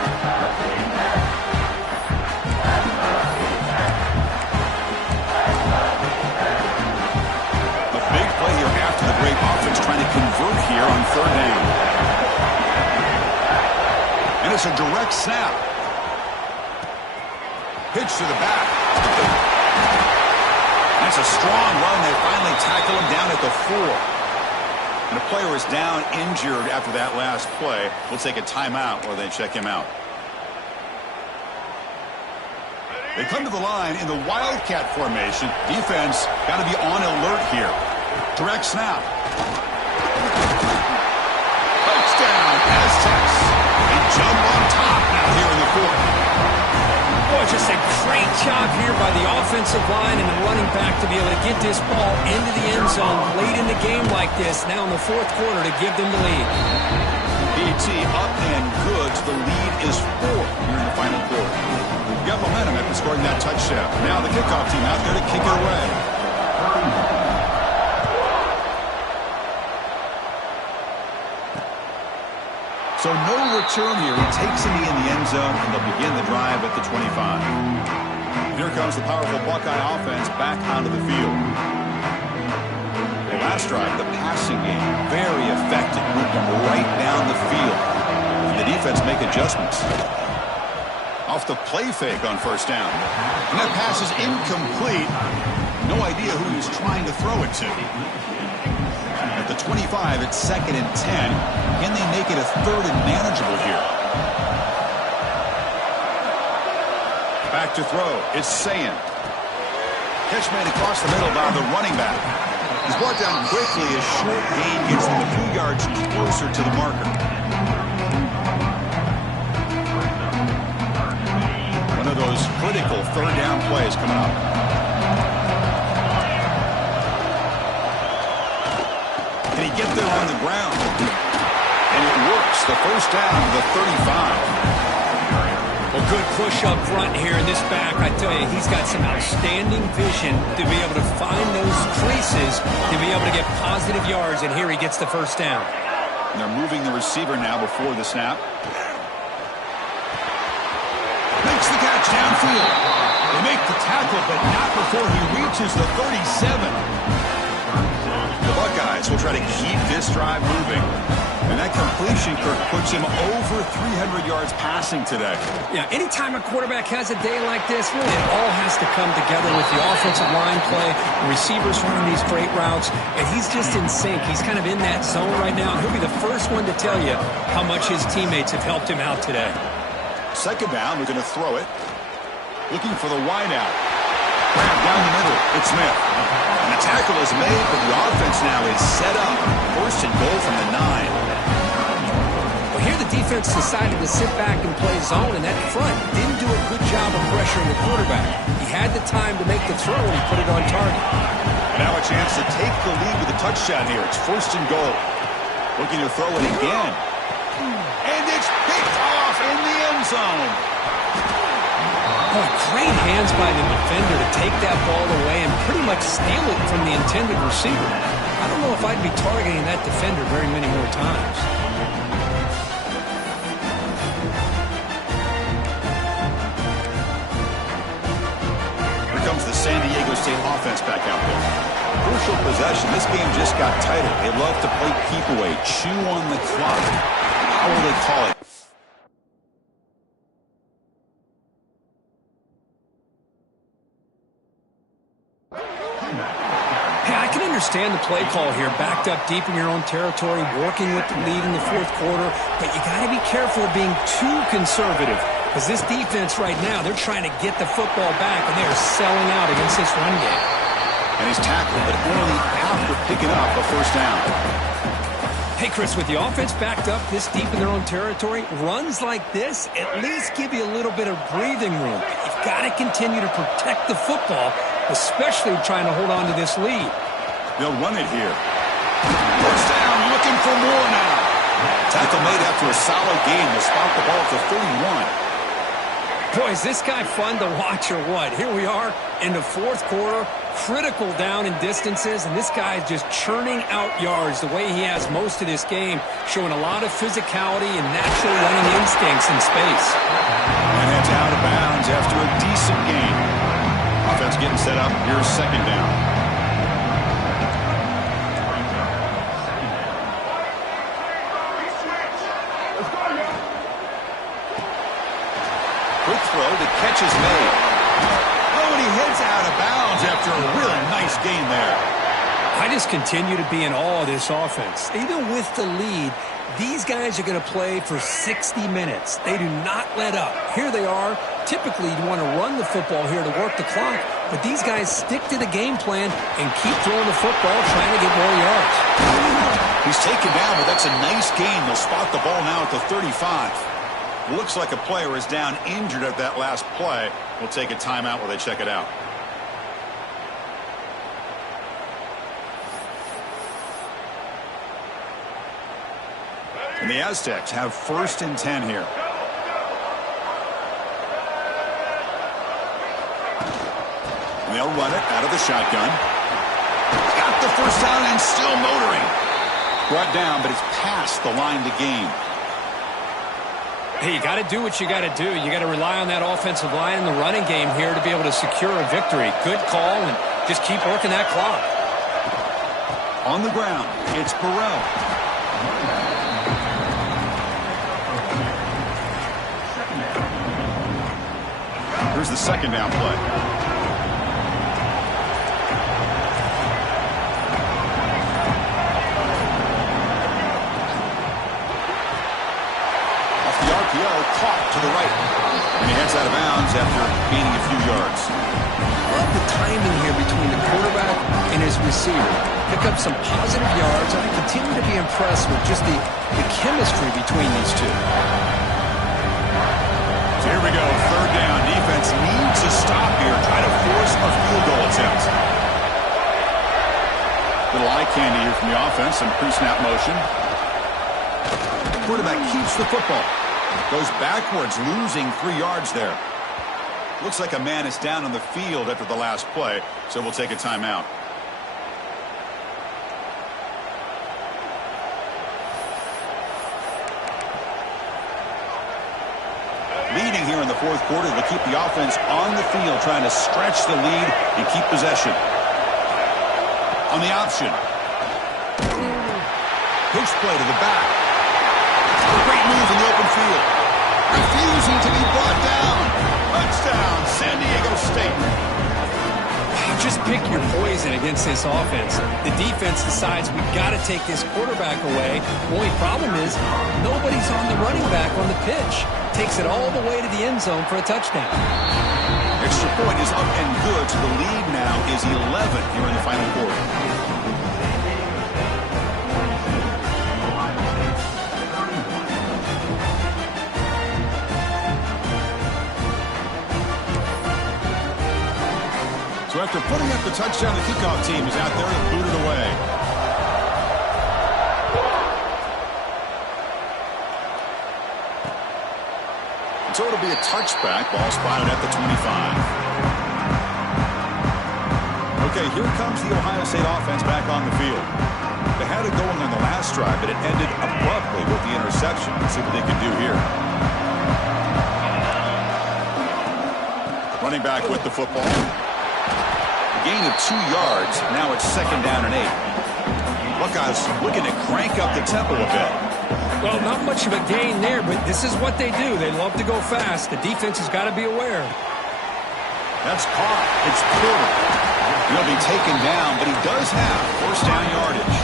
The great offense trying to convert here on third down. And it's a direct snap. Pitch to the back. That's a strong run. They finally tackle him down at the 4. And the player is down injured after that last play. We'll take a timeout while they check him out. They come to the line in the Wildcat formation. Defense got to be on alert here. Direct snap. Touchdown, Aztecs. They jump on top now here in the 4th. Boy, just a great job here by the offensive line and the running back to be able to get this ball into the end zone late in the game like this, now in the 4th quarter to give them the lead. BT up and good. So the lead is 4 here in the final quarter. We've got momentum after scoring that touchdown. Now the kickoff team out there to kick it away. So no return here. He takes it in the end zone, and they'll begin the drive at the 25. Here comes the powerful Buckeye offense back onto the field. The last drive, the passing game, very effective. Moved them right down the field. And the defense make adjustments. Off the play fake on first down. And that pass is incomplete. No idea who he was trying to throw it to. At the 25, it's 2nd and 10. Can they make it a 3rd and manageable here? Back to throw. It's Sayin. Catch made across the middle by the running back. He's brought down quickly. A short gain gets them a few yards closer to the marker. One of those critical 3rd down plays coming up. Can he get there on the ground? And it works. The first down to the 35. Well, good push up front here in this back. I tell you, he's got some outstanding vision to be able to find those creases, to be able to get positive yards, and here he gets the first down. And they're moving the receiver now before the snap. Makes the catch downfield. They make the tackle, but not before he reaches the 37. The Buckeyes will try to keep this drive moving. And that completion, Kirk, puts him over 300 yards passing today. Yeah, anytime a quarterback has a day like this, really it all has to come together with the offensive line play, the receivers running these great routes, and he's just in sync. He's kind of in that zone right now, and he'll be the first one to tell you how much his teammates have helped him out today. 2nd down, we're going to throw it. Looking for the wideout. Grab down the middle. It's Smith. And the tackle is made, but the offense now is set up. 1st and goal from the 9. Well, here the defense decided to sit back and play zone, and that front didn't do a good job of pressuring the quarterback. He had the time to make the throw, and he put it on target. Now a chance to take the lead with a touchdown here. It's 1st and goal. Looking to throw it again. And it's picked off in the end zone. Boy, great hands by the defender to take that ball away and pretty much steal it from the intended receiver. I don't know if I'd be targeting that defender very many more times. Here comes the San Diego State offense back out there. Crucial possession. This game just got tighter. They love to play keep away, chew on the clock. How will they call it? Understand the play call here, backed up deep in your own territory, working with the lead in the 4th quarter, but you got to be careful of being too conservative because this defense right now, they're trying to get the football back, and they are selling out against this run game. And he's tackled, but only after picking up a 1st down. Hey, Chris, with the offense backed up this deep in their own territory, runs like this at least give you a little bit of breathing room. You've got to continue to protect the football, especially trying to hold on to this lead. They'll run it here. 1st down, looking for more now. Tackle made after a solid gain. They'll spot the ball at the 31. Boy, is this guy fun to watch or what? Here we are in the 4th quarter, critical down in distances, and this guy is just churning out yards the way he has most of this game, showing a lot of physicality and natural running instincts in space. And it's out of bounds after a decent gain. Offense getting set up. Here's 2nd down. Quick throw, the catch is made. Oh, and he heads out of bounds after a really nice gain there. I just continue to be in awe of this offense. Even with the lead, these guys are going to play for 60 minutes. They do not let up. Here they are. Typically, you want to run the football here to work the clock, but these guys stick to the game plan and keep throwing the football, trying to get more yards. He's taken down, but that's a nice gain. They'll spot the ball now at the 35. Looks like a player is down injured at that last play. We'll take a timeout while they check it out. And the Aztecs have 1st and 10 here. And they'll run it out of the shotgun. Got the first down and still motoring. Brought down, but it's past the line to gain. Hey, you got to do what you got to do. You got to rely on that offensive line in the running game here to be able to secure a victory. Good call, and just keep working that clock. On the ground, it's Burrell. Here's the 2nd down play. Caught to the right. And he heads out of bounds after gaining a few yards. Love the timing here between the quarterback and his receiver. Pick up some positive yards, and I continue to be impressed with just the chemistry between these two. So here we go, 3rd down. Defense needs to stop here, try to force a field goal attempt. Little eye candy here from the offense, some pre-snap motion. Quarterback keeps the football. Goes backwards, losing 3 yards there. Looks like a man is down on the field after the last play, so we'll take a timeout. Leading here in the 4th quarter, they'll keep the offense on the field, trying to stretch the lead and keep possession. On the option. Push play to the back. A great move in the open field. Refusing to be brought down. Touchdown, San Diego State. Just pick your poison against this offense. The defense decides we've got to take this quarterback away. Only problem is nobody's on the running back on the pitch. Takes it all the way to the end zone for a touchdown. Extra point is up and good, so the lead now is 11 here in the final quarter. So after putting up the touchdown, the kickoff team is out there to boot it away. So it'll be a touchback. Ball spotted at the 25. Okay, here comes the Ohio State offense back on the field. They had it going on the last drive, but it ended abruptly with the interception. Let's see what they can do here. Running back with the football. Gain of 2 yards. Now it's 2nd down and 8. Buckeyes looking to crank up the tempo a bit. Well, not much of a gain there, but this is what they do. They love to go fast. The defense has got to be aware. That's caught. It's Porter. He'll be taken down, but he does have 1st down yardage.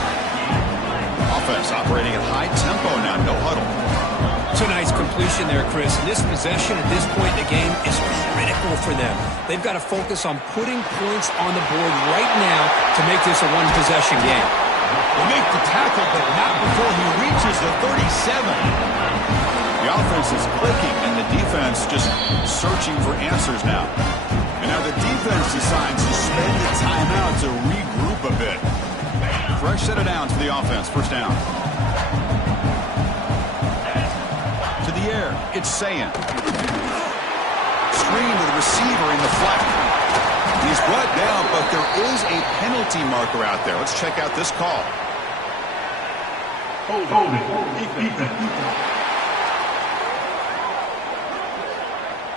Offense operating at high tempo now. No huddle. It's a nice completion there, Chris. And this possession at this point in the game is critical for them. They've got to focus on putting points on the board right now to make this a one-possession game. Will make the tackle, but not before he reaches the 37. The offense is clicking, and the defense just searching for answers now. And now the defense decides to spend the timeout to regroup a bit. Fresh set of downs for the offense. 1st down. To the air, it's Sayan. Screen to the receiver in the flat. He's brought down, but there is a penalty marker out there. Let's check out this call.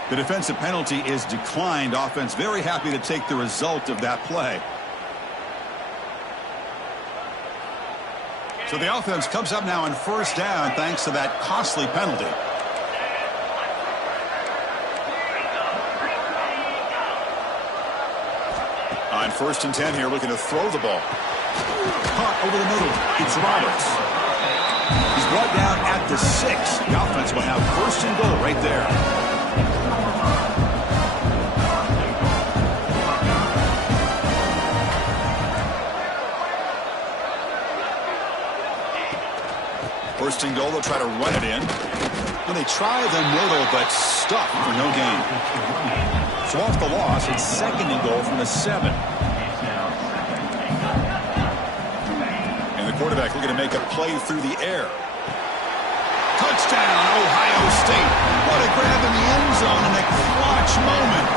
The defensive penalty is declined. Offense very happy to take the result of that play. So the offense comes up now on 1st down thanks to that costly penalty. On 1st and 10 here, looking to throw the ball. Caught over the middle. It's Roberts. He's brought down at the 6. The offense will have 1st and goal right there. First and goal, they'll try to run it in. Well, they try the middle, but stuck for no gain. So off the loss, it's 2nd and goal from the 7. And the quarterback looking to make a play through the air. Touchdown, Ohio State. What a grab in the end zone in a clutch moment.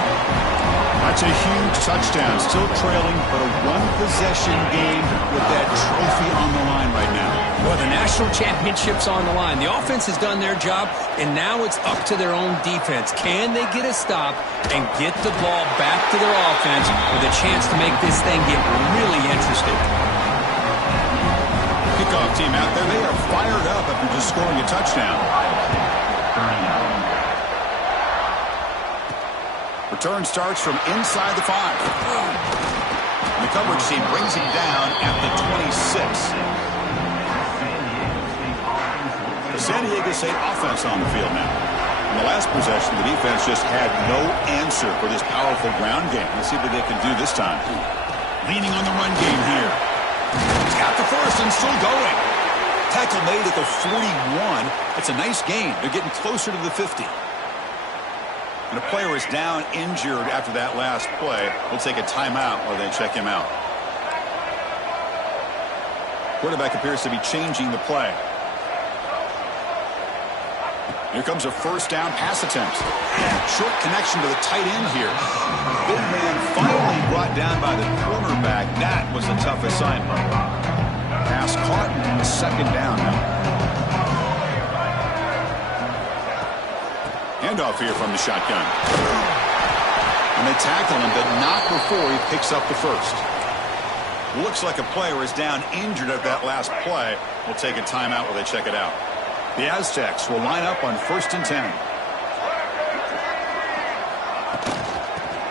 That's a huge touchdown. Still trailing, but a one-possession game with that trophy on the line right now. Well, the national championship's on the line. The offense has done their job, and now it's up to their own defense. Can they get a stop and get the ball back to their offense with a chance to make this thing get really interesting? Kickoff team out there. They are fired up after just scoring a touchdown. Return starts from inside the 5. And the coverage team brings him down at the 26. The San Diego State offense on the field now. In the last possession, the defense just had no answer for this powerful ground game. Let's see what they can do this time. Leaning on the run game here. He's got the first and still going. Tackle made at the 41. It's a nice gain. They're getting closer to the 50. And the player is down injured after that last play. We'll take a timeout while they check him out. Quarterback appears to be changing the play. Here comes a first down pass attempt. Short connection to the tight end here. Big man finally brought down by the cornerback. That was a tough assignment. Pass caught, and a second down now. Handoff here from the shotgun. And they tackle him, but not before he picks up the first. Looks like a player is down injured at that last play. We'll take a timeout while they check it out. The Aztecs will line up on 1st and 10.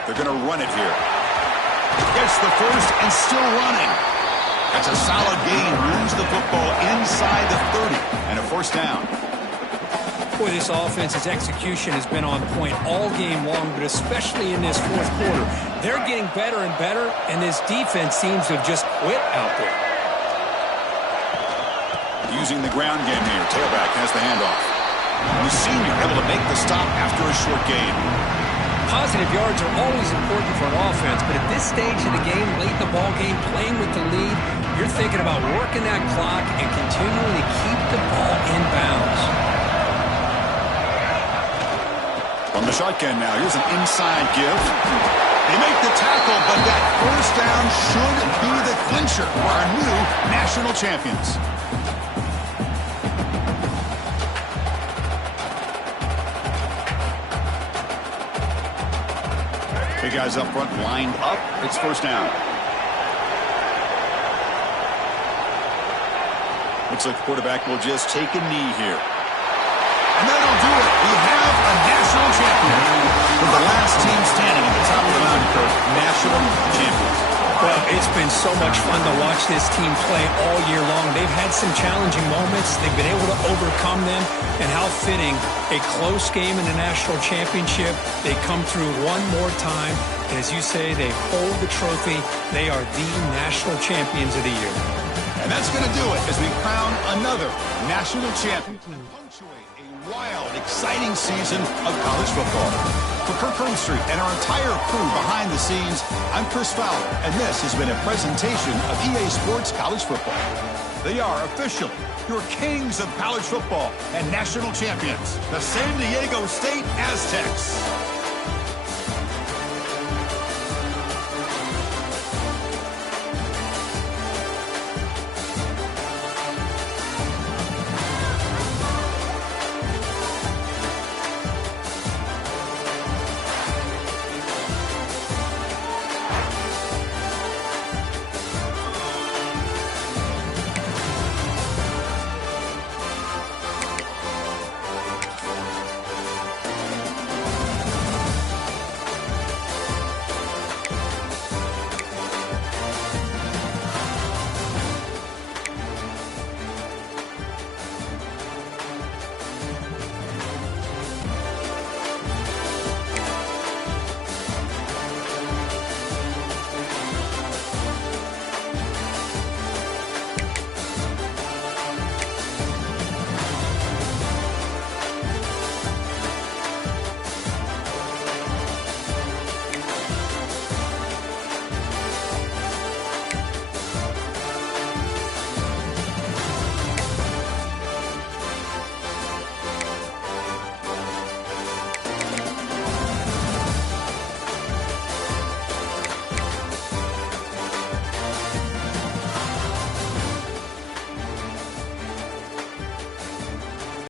They're going to run it here. Gets the first and still running. That's a solid gain. Moves the football inside the 30 and a first down. Boy, this offense's execution has been on point all game long, but especially in this fourth quarter. They're getting better and better, and this defense seems to have just quit out there. Using the ground game here. Tailback has the handoff. The senior able to make the stop after a short gain. Positive yards are always important for an offense, but at this stage of the game, late in the ball game, playing with the lead, you're thinking about working that clock and continuing to keep the ball in bounds. From the shotgun now, here's an inside give. They make the tackle, but that first down should be the clincher for our new national champions. Big guys up front lined up. It's first down. Looks like the quarterback will just take a knee here. And that'll do it. We have a national champion. We're the last team standing at the top of the mountain curve. National champions. Well, it's been so much fun to watch this team play all year long. They've had some challenging moments. They've been able to overcome them. And how fitting, a close game in the national championship. They come through one more time. And as you say, they hold the trophy. They are the national champions of the year. And that's going to do it as we crown another national champion. And punctuate a wild, exciting season of college football. For Kirk Herbstreit and our entire crew behind the scenes, I'm Chris Fowler, and this has been a presentation of EA Sports College Football. They are officially your kings of college football and national champions, the San Diego State Aztecs.